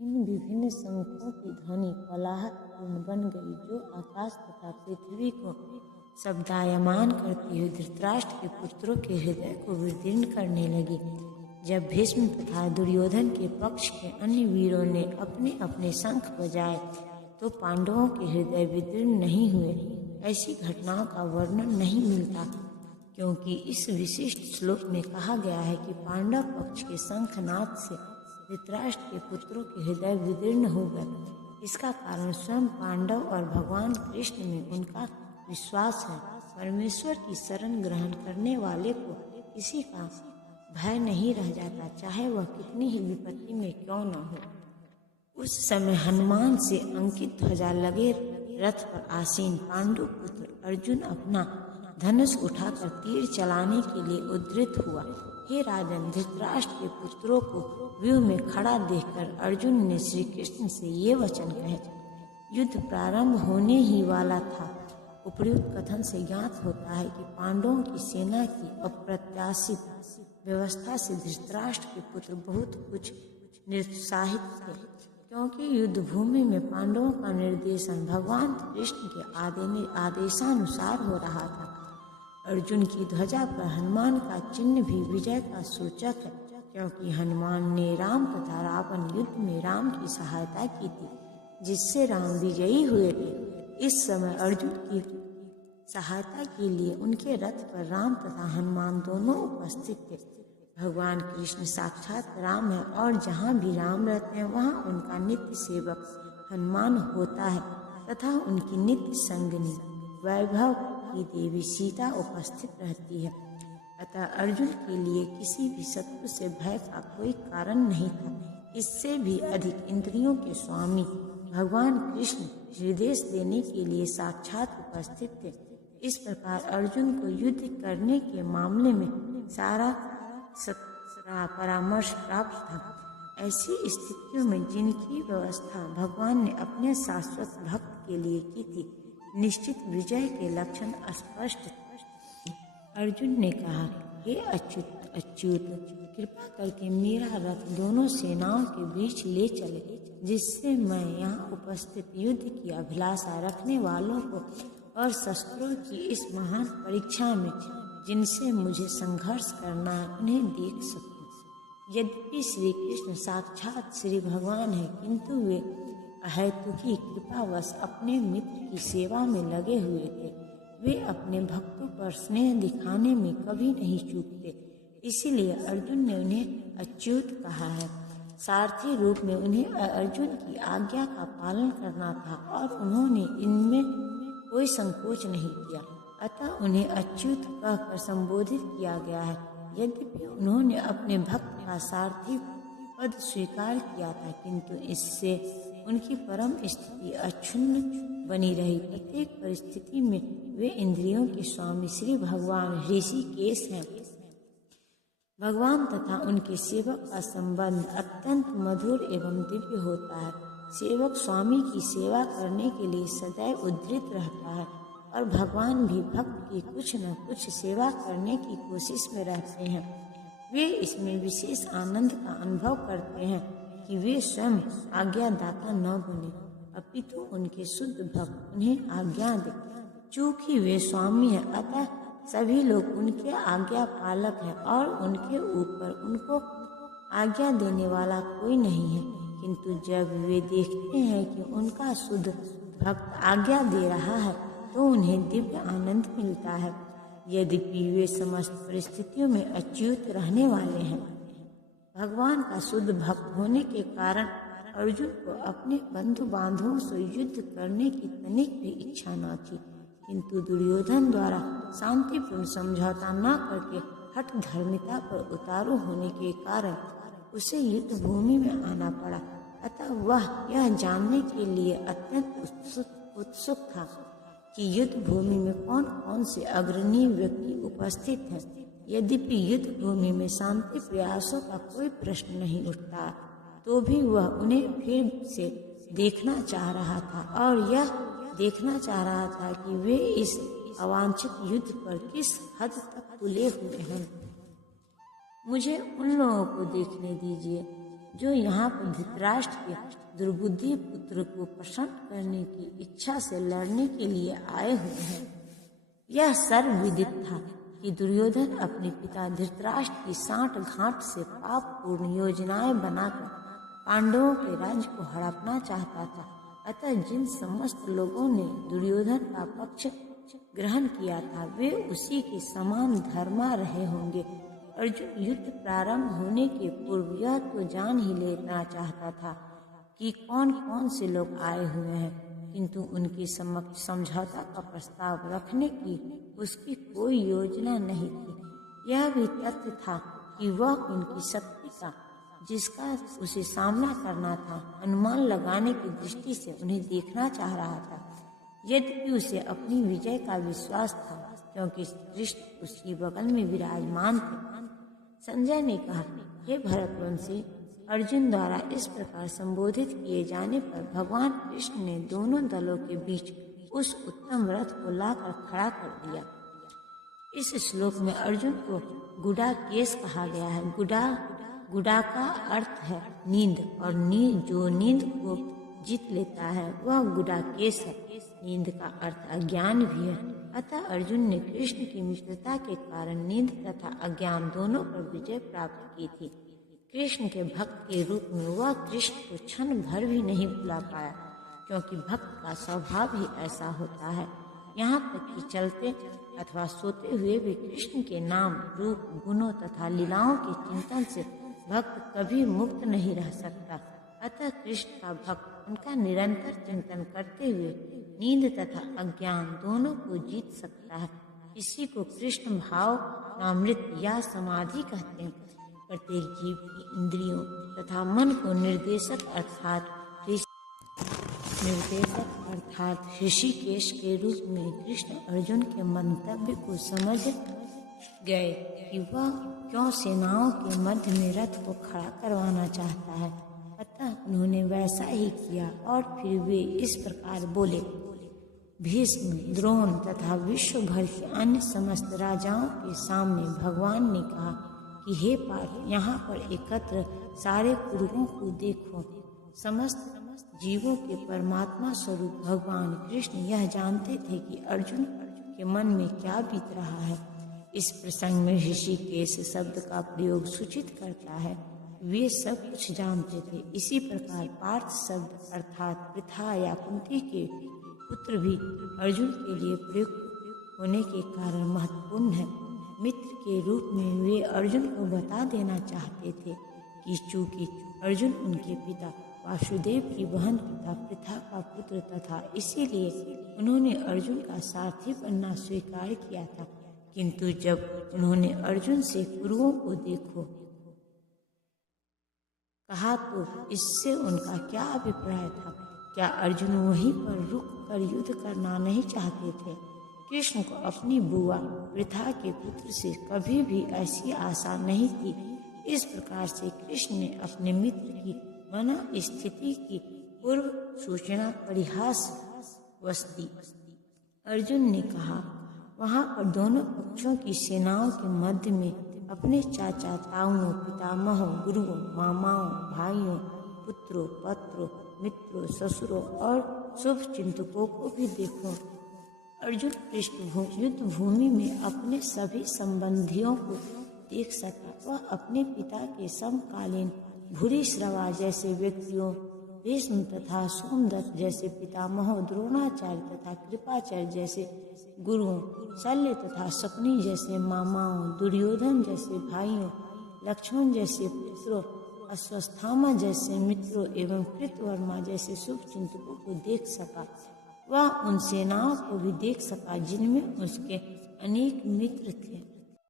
इन विभिन्न शंखों की ध्वनि कोलाहलपूर्ण बन गई, जो आकाश तथा पृथ्वी को शब्दायमान करती हुई धृतराष्ट्र के पुत्रों के हृदय को विदीर्ण करने लगी। जब भीष्म तथा दुर्योधन के पक्ष के अन्य वीरों ने अपने अपने शंख बजाए तो पांडवों के हृदय विदीर्ण नहीं हुए। ऐसी घटनाओं का वर्णन नहीं मिलता, क्योंकि इस विशिष्ट श्लोक में कहा गया है कि पांडव पक्ष के शंखनाद से धृतराष्ट्र के पुत्रों के हृदय विदीर्ण हो गए। इसका कारण स्वयं पांडव और भगवान कृष्ण में उनका विश्वास है। परमेश्वर की शरण ग्रहण करने वाले को किसी का भय नहीं रह जाता, चाहे वह कितनी ही विपत्ति में क्यों न हो। उस समय हनुमान से अंकित ध्वजा लगे रथ पर आसीन पांडु पुत्र अर्जुन अपना धनुष उठाकर तीर चलाने के लिए उद्यत हुआ। हे राजन, धृतराष्ट्र के पुत्रों को व्यूह में खड़ा देखकर अर्जुन ने श्री कृष्ण से ये वचन कहे। युद्ध प्रारंभ होने ही वाला था। उपर्युक्त कथन से ज्ञात होता है कि पांडवों की सेना की अप्रत्याशित व्यवस्था से धृतराष्ट्र के पुत्र बहुत कुछ निरुत्साहित थे, क्योंकि युद्ध भूमि में पांडवों का निर्देशन भगवान कृष्ण के आदेशानुसार हो रहा था। अर्जुन की ध्वजा पर हनुमान का चिन्ह भी विजय का सूचक है, क्योंकि हनुमान ने राम तथा रावण युद्ध में राम की सहायता की थी, जिससे राम विजयी हुए थे। इस समय अर्जुन की सहायता के लिए उनके रथ पर राम तथा हनुमान दोनों उपस्थित थे। भगवान कृष्ण साक्षात राम है और जहाँ भी राम रहते हैं वहाँ उनका नित्य सेवक हनुमान होता है तथा उनकी नित्य संगिनी वैभव की देवी सीता उपस्थित रहती है। अतः अर्जुन के लिए किसी भी शत्रु से भय का कोई कारण नहीं था। इससे भी अधिक इंद्रियों के स्वामी भगवान कृष्ण निर्देश देने के लिए साक्षात उपस्थित थे। इस प्रकार अर्जुन को युद्ध करने के मामले में सारा परामर्श प्राप्त था। ऐसी स्थितियों में जिनकी व्यवस्था भगवान ने अपने शाश्वत भक्त के लिए की थी, निश्चित विजय के लक्षण स्पष्ट थे। अर्जुन ने कहा, हे अच्युत, कृपा करके मेरा रथ दोनों सेनाओं के बीच ले चले, जिससे मैं यहाँ उपस्थित युद्ध की अभिलाषा रखने वालों को और शस्त्रों की इस महान परीक्षा में जिनसे मुझे संघर्ष करना है उन्हें देख सकूं। यद्यपि श्री कृष्ण साक्षात श्री भगवान है, किंतु वे अहेतुकी कृपावश अपने मित्र की सेवा में लगे हुए थे। वे अपने भक्तों पर स्नेह दिखाने में कभी नहीं चूकते, इसीलिए अर्जुन ने उन्हें अच्युत कहा है। सारथी रूप में उन्हें अर्जुन की आज्ञा का पालन करना था और उन्होंने इनमें कोई संकोच नहीं किया, अतः उन्हें अच्युत कहकर संबोधित किया गया है। यद्यपि उन्होंने अपने भक्त का सारथी पद स्वीकार किया था, किंतु इससे उनकी परम स्थिति अक्षुण्ण बनी रही। प्रत्येक परिस्थिति में वे इंद्रियों के स्वामी श्री भगवान ऋषिकेश हैं। भगवान तथा उनके सेवक का संबंध अत्यंत मधुर एवं दिव्य होता है। सेवक स्वामी की सेवा करने के लिए सदैव उद्यत रहता है और भगवान भी भक्त की कुछ न कुछ सेवा करने की कोशिश में रहते हैं। वे इसमें विशेष आनंद का अनुभव करते हैं कि वे स्वयं आज्ञादाता न बने, अपितु उनके शुद्ध भक्त उन्हें आज्ञा दें। चूँकि वे स्वामी हैं, अतः सभी लोग उनके आज्ञा पालक हैं और उनके ऊपर उनको आज्ञा देने वाला कोई नहीं है। किंतु जब वे देखते हैं कि उनका शुद्ध भक्त आज्ञा दे रहा है तो उन्हें दिव्य आनंद मिलता है। यद्यपि वे समस्त परिस्थितियों में अच्युत रहने वाले हैं। भगवान का शुद्ध भक्त होने के कारण अर्जुन को अपने बंधु बांधवों से युद्ध करने की तनिक भी इच्छा न थी, किंतु दुर्योधन द्वारा शांतिपूर्ण समझौता न करके हठ धर्मिता पर उतारू होने के कारण उसे युद्ध भूमि में आना पड़ा। अतः वह यह जानने के लिए अत्यंत उत्सुक था कि युद्ध भूमि में कौन कौन से अग्रणी व्यक्ति उपस्थित हैं। यद्यपि युद्ध भूमि में शांति प्रयासों का कोई प्रश्न नहीं उठता, तो भी वह उन्हें फिर से देखना चाह रहा था और यह देखना चाह रहा था कि वे इस अवांछित युद्ध पर किस हद तक तुले हुए हैं। मुझे उन लोगों को देखने दीजिए जो यहाँ पर धृतराष्ट्र के दुर्बुद्धि पुत्र को प्रसन्न करने की इच्छा से लड़ने के लिए आए हुए हैं। यह सर्वविदित था कि दुर्योधन अपने पिता धृतराष्ट्र की सांठ-गांठ से पापपूर्ण योजनाएं बनाकर पांडवों के राज्य को हड़पना चाहता था। अतः जिन समस्त लोगों ने दुर्योधन का पक्ष ग्रहण किया था वे उसी के समान धर्मा रहे होंगे। अर्जुन युद्ध प्रारंभ होने के पूर्व यह तो जान ही लेना चाहता था कि कौन कौन से लोग आए हुए हैं, किंतु उनकी समक्ष समझौता का प्रस्ताव रखने की उसकी कोई योजना नहीं थी। यह भी तथ्य था कि वह उनकी शक्ति का, जिसका उसे सामना करना था, अनुमान लगाने की दृष्टि से उन्हें देखना चाह रहा था। यद्यपि उसे अपनी विजय का विश्वास था, क्योंकि कृष्ण उसकी बगल में विराजमान थे। संजय ने कहा, हे भरतवंशी, अर्जुन द्वारा इस प्रकार संबोधित किए जाने पर भगवान कृष्ण ने दोनों दलों के बीच उस उत्तम रथ को लाकर खड़ा कर दिया। इस श्लोक में अर्जुन को गुडाकेश कहा गया है। गुडा का अर्थ है नींद, और जो नींद को जीत लेता है वह गुडाकेश है। नींद का अर्थ अज्ञान भी है। अतः अर्जुन ने कृष्ण की मित्रता के कारण नींद तथा अज्ञान दोनों पर विजय प्राप्त की थी। कृष्ण के भक्त के रूप में वह कृष्ण को क्षण भर भी नहीं भुला पाया, क्योंकि भक्त का स्वभाव ही ऐसा होता है। यहाँ तक कि चलते अथवा सोते हुए भी कृष्ण के नाम, रूप, गुणों तथा लीलाओं के चिंतन से भक्त कभी मुक्त नहीं रह सकता। अतः कृष्ण का भक्त उनका निरंतर चिंतन करते हुए नींद तथा अज्ञान दोनों को जीत सकता है। इसी को कृष्ण भाव नामृत या समाधि कहते हैं। प्रत्येक जीव की इंद्रियों तथा मन को निर्देशक अर्थात ऋषिकेश के रूप में कृष्ण अर्जुन के मंतव्य को समझ गए कि वह क्यों सेनाओं के मध्य में रथ को खड़ा करवाना चाहता है। अतः उन्होंने वैसा ही किया और फिर वे इस प्रकार बोले। भीष्म, द्रोण तथा विश्व भर के अन्य समस्त राजाओं के सामने भगवान ने कहा कि हे पार्थ, यहाँ पर एकत्र सारे कुरुओं को देखो। समस्त जीवों के परमात्मा स्वरूप भगवान कृष्ण यह जानते थे कि अर्जुन के मन में क्या बीत रहा है। इस प्रसंग में ऋषिकेश शब्द का प्रयोग सूचित करता है वे सब कुछ जानते थे। इसी प्रकार पार्थ शब्द अर्थात पृथा या कुंती के पुत्र भी अर्जुन के लिए प्रयुक्त होने के कारण महत्वपूर्ण है। मित्र के रूप में वे अर्जुन को बता देना चाहते थे कि चूंकि अर्जुन उनके पिता वासुदेव की बहन तथा पृथा का पुत्र तथा इसीलिए उन्होंने अर्जुन का सारथी बनना स्वीकार किया था। किंतु जब उन्होंने अर्जुन से कुरुओं को देखो कहा तो इससे उनका क्या अभिप्राय था? क्या अर्जुन वहीं पर रुक कर युद्ध करना नहीं चाहते थे? कृष्ण को अपनी बुआ पृथा के पुत्र से कभी भी ऐसी आशा नहीं थी। इस प्रकार से कृष्ण ने अपने मित्र की मनस्थिति की पूर्व सूचना परिहासवश दी। अर्जुन ने कहा, वहां पर दोनों पक्षों की सेनाओं के मध्य में अपने चाचा, ताऊओं, पितामहों, गुरुओं, मामाओं, भाइयों, पुत्रों, पत्रों, मित्रों, ससुरों और शुभ चिंतकों को भी देखो। अर्जुन युद्ध भूमि में अपने सभी संबंधियों को देख सका। वह अपने पिता के समकालीन भूरिश्रवा जैसे व्यक्तियों, भीष्म तथा सोमदत्त जैसे पितामहों, द्रोणाचार्य तथा कृपाचार्य जैसे गुरुओं, शल्य तथा शकुनी जैसे मामाओं, दुर्योधन जैसे भाइयों, लक्ष्मण जैसे पुत्रों, अश्वत्थामा जैसे मित्रों एवं कृतवर्मा जैसे शुभ चिंतकों को देख सका। वह उन सेनाओं को भी देख सका जिनमें उसके अनेक मित्र थे।